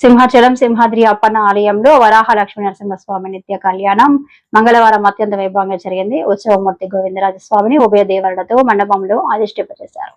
సింహాచలం సింహాద్రి అప్పన్న ఆలయంలో వరాహ లక్ష్మీ నరసింహస్వామి నిత్య కళ్యాణం మంగళవారం అత్యంత వైభవంగా జరిగింది. ఉత్సవమూర్తి గోవిందరాజ స్వామిని ఉభయ దేవరులతో మండపంలో అధిష్టింపజేశారు చేశారు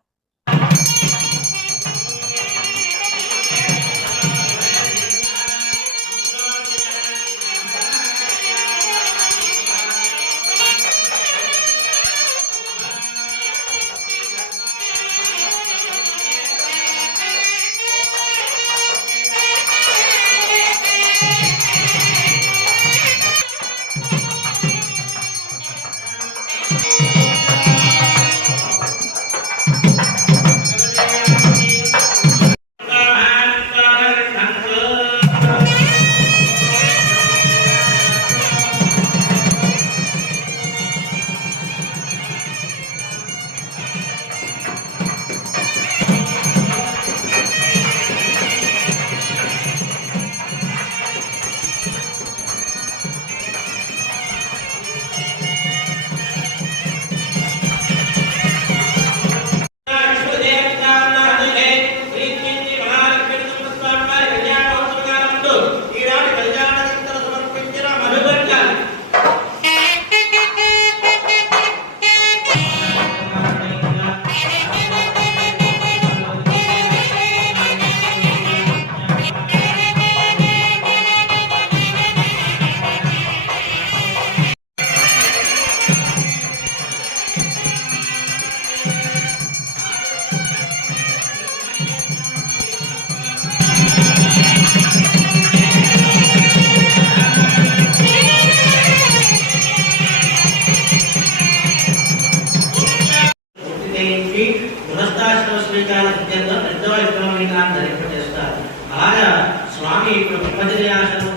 వైభవంగా ధరింపజేస్తారు అలాగా స్వామి ఇప్పుడు ఉపజయ ఆశ్రమం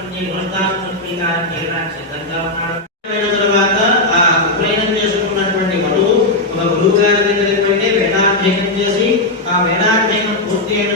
స్వీకారం చేయడానికి సిద్ధంగా ఉన్నాడు తర్వాత ఆ ఉపనయనం చేసుకున్నటువంటి వధువు ఒక గురువు గారి దగ్గరికి వెళ్ళి వేదాధ్యయనం చేసి ఆ వేదాధ్యయనం పూర్తి అయిన